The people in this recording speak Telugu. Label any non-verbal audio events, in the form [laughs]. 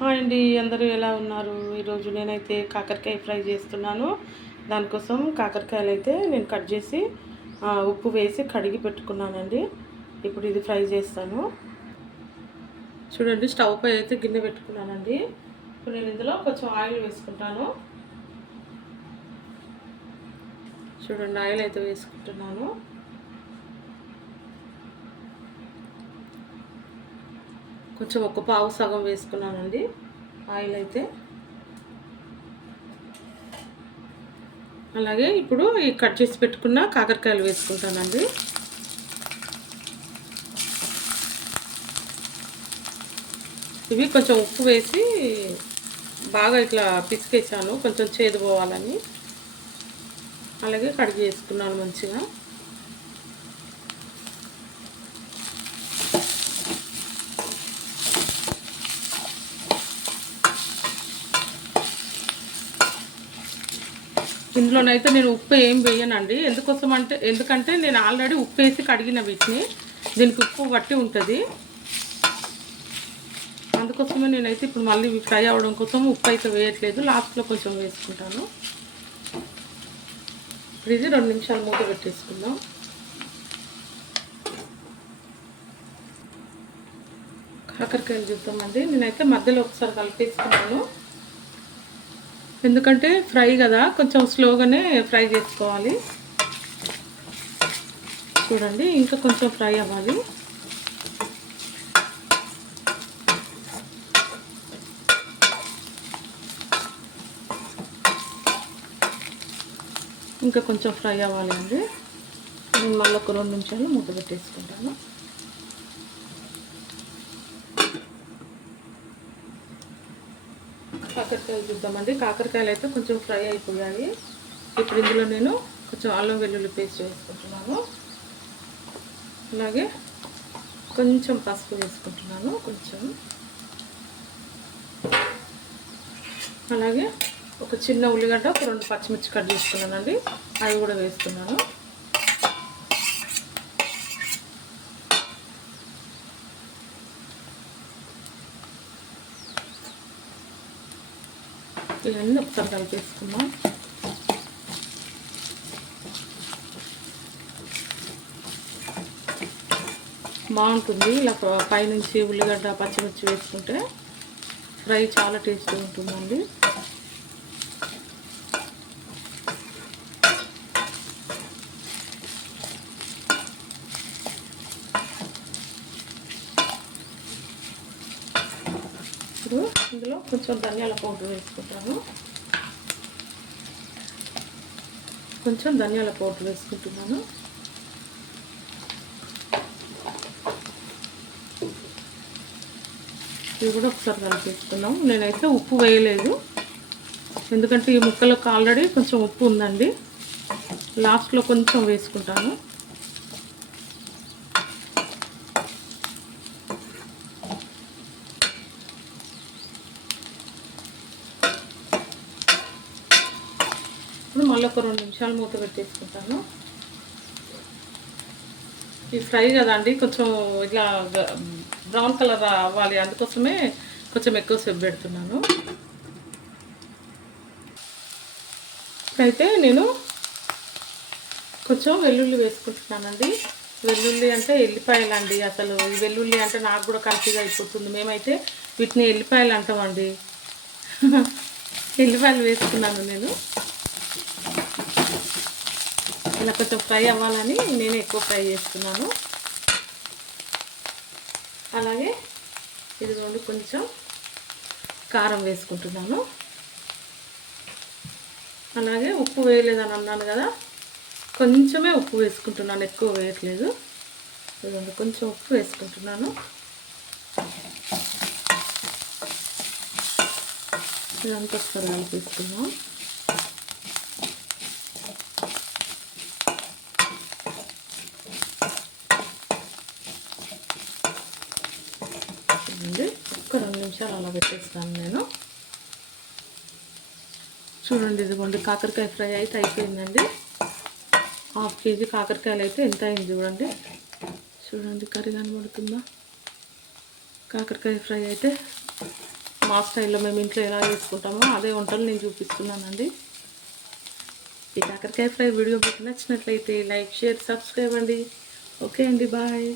హాయ్ అండి అందరూ ఎలా ఉన్నారు? ఈరోజు నేనైతే కాకరకాయ ఫ్రై చేస్తున్నాను. దానికోసం కాకరకాయలు అయితే నేను కట్ చేసి ఉప్పు వేసి కడిగి పెట్టుకున్నానండి. ఇప్పుడు ఇది ఫ్రై చేస్తాను. చూడండి స్టవ్ పై అయితే గిన్నె పెట్టుకున్నానండి. ఇప్పుడు నేను ఇందులో కొంచెం ఆయిల్ వేసుకుంటాను. చూడండి ఆయిల్ అయితే వేసుకుంటున్నాను. కొంచెం ఒక పావు సగం వేసుకున్నానండి. ఆయిల్ అయితే. అలాగే ఇప్పుడు ఈ కట్ చేసి పెట్టుకున్న కాకరకాయలు వేసుకుంటానండి. ఇవి కొంచెం ఉప్పు వేసి బాగా ఇట్లా పిసికేసాను. కొంచెం చేదు పోవాలని. అలాగే కడిగి వేసుకున్నాను మంచిగా. ఇందులోనైతే నేను ఉప్పు ఏం వేయనండి. ఎందుకోసం అంటే ఎందుకంటే నేను ఆల్రెడీ ఉప్పు వేసి కడిగిన వీటిని. దీనికి ఉప్పు పట్టి ఉంటుంది. అందుకోసమే నేనైతే ఇప్పుడు మళ్ళీ ఫ్రై అవ్వడం కోసం ఉప్పు అయితే వేయట్లేదు. లాస్ట్లో కొంచెం వేసుకుంటాను. ఇప్పుడు ఇది రెండు నిమిషాలు మూత పెట్టేసుకుందాం. కాకరకాయలు చూద్దామండి. నేనైతే మధ్యలో ఒకసారి కలిపేసుకున్నాను. ఎందుకంటే ఫ్రై కదా కొంచెం స్లోగానే ఫ్రై చేసుకోవాలి. చూడండి ఇంకా కొంచెం ఫ్రై అవ్వాలి. ఇంకా కొంచెం ఫ్రై అవ్వాలి అండి నేను మళ్ళీ ఒక రెండు నిమిషాలు మూత పెట్టేసుకుంటాను. కాకరకాయలు చూద్దామండి. కాకరకాయలు అయితే కొంచెం ఫ్రై అయిపోయాయి. ఇప్పుడు ఇందులో నేను కొంచెం అల్లం వెల్లుల్లి పేస్ట్ వేసుకుంటున్నాను. అలాగే కొంచెం పసుపు వేసుకుంటున్నాను కొంచెం. అలాగే ఒక చిన్న ఉల్లిగడ్డ ఒక రెండు పచ్చిమిర్చి కట్ చేసుకున్నానండి. అవి కూడా వేస్తున్నాను. ఇవన్నీ ఒకసారి కలిపేసుకుందాం బాగుంటుంది. ఇలా పైనుంచి ఉల్లిగడ్డ పచ్చిమిర్చి వేసుకుంటే ఫ్రై చాలా టేస్టీ ఉంటుందండి. ఇప్పుడు ఇందులో కొంచెం ధనియాల పౌడర్ వేసుకుంటాను. కొంచెం ధనియాల పౌడర్ వేసుకుంటున్నాను. ఇవి కూడా ఒకసారి కలిపేసుకున్నాం నేనైతే ఉప్పు వేయలేదు. ఎందుకంటే ఈ ముక్కలకు ఆల్రెడీ కొంచెం ఉప్పు ఉందండి. లాస్ట్లో కొంచెం వేసుకుంటాను. ఇప్పుడు మళ్ళీ ఒక రెండు నిమిషాలు మూత పెట్టేసుకుంటాను. ఈ ఫ్రై కదండి కొంచెం ఇట్లా బ్రౌన్ కలర్ అవ్వాలి అందుకోసమే కొంచెం ఎక్కువసేపు పెడుతున్నాను. అయితే నేను కొంచెం వెల్లుల్లి వేసుకుంటున్నానండి. వెల్లుల్లి అంటే ఎల్లిపాయలు అండి అసలు ఈ వెల్లుల్లి అంటే నాకు కూడా కరెక్ట్గా అయిపోతుంది. మేమైతే వీటిని ఎల్లిపాయలు అంటామండి. [laughs] ఎల్లిపాయలు వేసుకున్నాను నేను. ఇలా కొంచెం ఫ్రై అవ్వాలని నేను ఎక్కువ ఫ్రై చేస్తున్నాను. అలాగే ఇదిగోండి కొంచెం కారం వేసుకుంటున్నాను. అలాగే ఉప్పు వేయలేదని అన్నాను కదా కొంచెమే ఉప్పు వేసుకుంటున్నాను ఎక్కువ వేయట్లేదు. ఇదిగోండి కొంచెం ఉప్పు వేసుకుంటున్నాను. ఇదంతా ఒకసారి కలిపిస్తున్నాం ఉంది ఒక్క రెండు నిమిషాలు అలా పెట్టేస్తాను నేను. చూడండి ఇదిగోండి కాకరకాయ ఫ్రై అయితే అయిపోయిందండి. హాఫ్ కేజీ కాకరకాయలు అయితే ఎంత అయింది చూడండి. చూడండి కర్రీ కనబడుతుందా? కాకరకాయ ఫ్రై అయితే మా స్టైల్లో మేము ఇంట్లో ఎలా చేసుకుంటామో అదే వంటలు నేను చూపిస్తున్నానండి. ఈ కాకరకాయ ఫ్రై వీడియో మీకు నచ్చినట్లయితే లైక్ షేర్ సబ్స్క్రైబ్ అండి. ఓకే అండి బాయ్.